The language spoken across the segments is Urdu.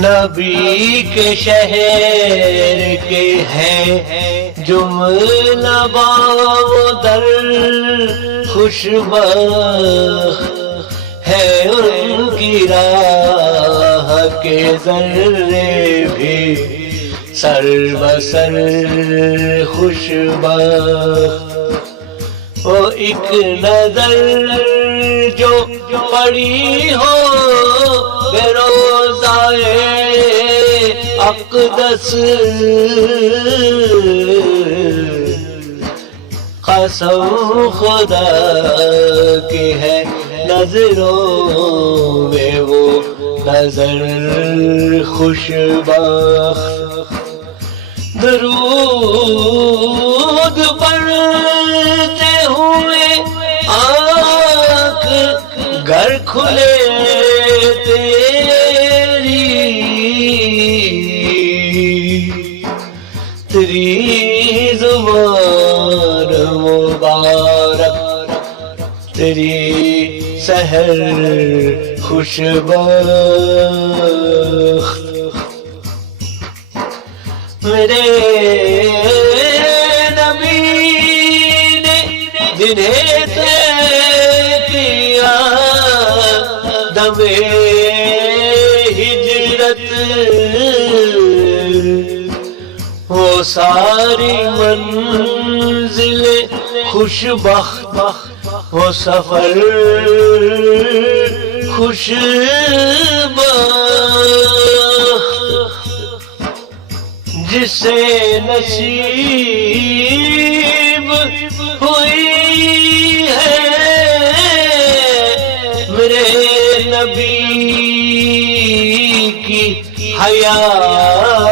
نبی کے شہر کے ہیں جملہ باب در خوشبخت ہے ان کی راہ کے ذرے بھی سر بسر خوشبخت۔ وہ ایک نظر جو پڑی ہو بے روضائے اقدس، قسم خدا کی ہے نظروں میں وہ نظر خوشبخت۔ درود پڑھتے ہوئے آنکھ گر کھلے تیری زبان مبارک، تیری سحر خوشبخت۔ میرے نبی نے جنہیں طے کیا دم ہجرت، وہ ساری منزل خوشبخت، وہ سفر خوشبخت، جسے نصیب ہوئی ہے میرے نبی کی حیات،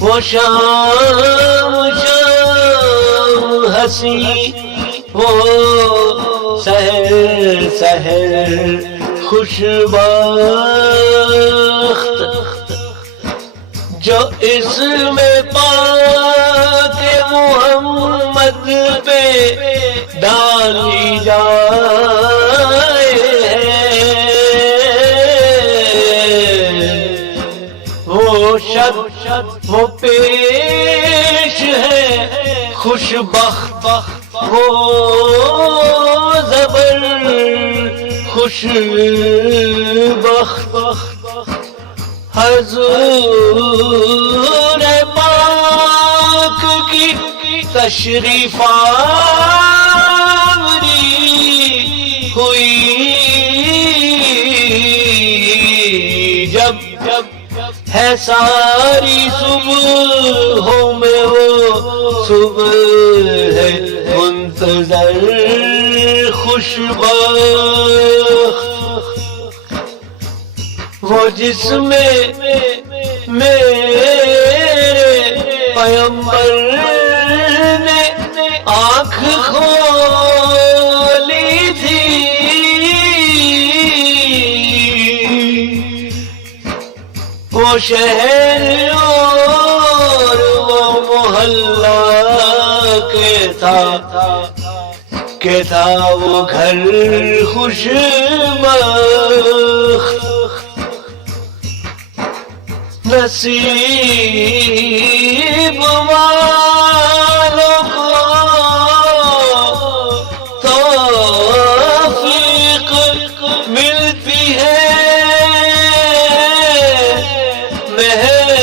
وہ شام شام ہنسی، وہ سحر سحر خوشبخت، جو اس میں پاک محمد پہ ڈالی جائے، وہ شب وہ پیش ہے خوشبخت، وہ زبر خوشبخت، حضور پاک کی تشریف آوری ہوئی جب ہے ساری صبحوں میں وہ صبح ہے منتظر خوشبخت، وہ جس میں میرے پیغمبر نے آنکھ کھولی تھی، وہ شہر اور وہ محلہ کہ تھا وہ گھر خوشبخت، نصیب والوں کو توفیق ملتی ہے محبوب،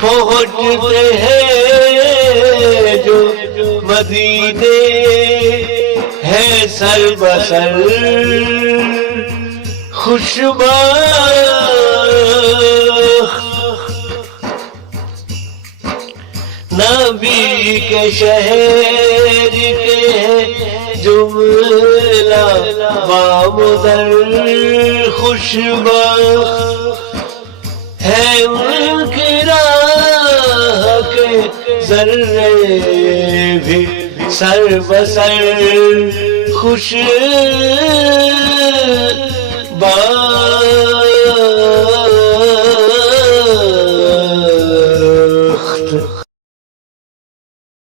پہنچتے ہیں جو مدینے ہے سر بسر خوشبخت، نبی کے شہر کے جملہ باب در خوشبخت ہے ان کی راہ کے ذرے بھی سر بسر خوشبخت۔